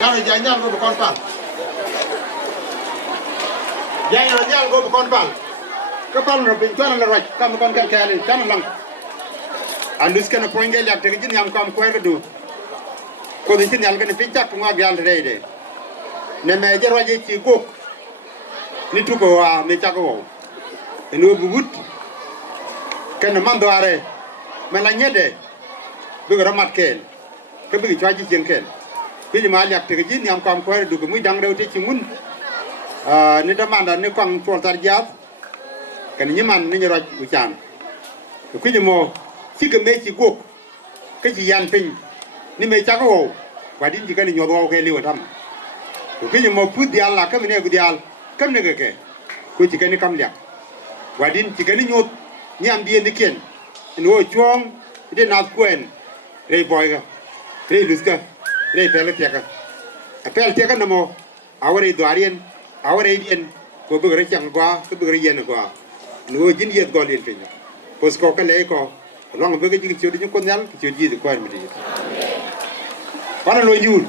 Nyalo janyal go kon pal. Janyal go kon pal. Kapal no bin tuan la raj kam kon kan kali kan lang. Andus kana poinge yak te jin yam kam ko do. Ko de jin yal kana fi chak ngwa gyal reide. Ne me jer waje ci go. Ni tu ko wa me chak wo. Eno bugut. Kana mando are. Mala nyede. Bi ramat ken. Ke bi chwa ji jen ken. Bây giờ mà liệt thì cái gì niệm quan quay được cái mũi đằng đầu thì chỉ muốn nên đã mang đến Koang Chuol Tharjiaath cái này mình nên rồi Ochan cái gì mà chỉ cái mấy chỉ guốc cái gì yan pin nên mấy chắc hồ và đến chỉ cái này nhồi vào cái liều thầm cái gì mà phút dial là cái này cái dial cái này cái chỉ cái này cầm liệt và đến chỉ cái này nhồi nhảm biên đi kiên nuôi chuông để nát quen rei boy cái rei lus cái rei pel tiaka namo aware duarian aware yen ko bugre chang kwa ko bugre yen kwa no jin yet go len finya ko sko ka le ko long bugre ji chodi ko nyal chodi ko mi di para lo yul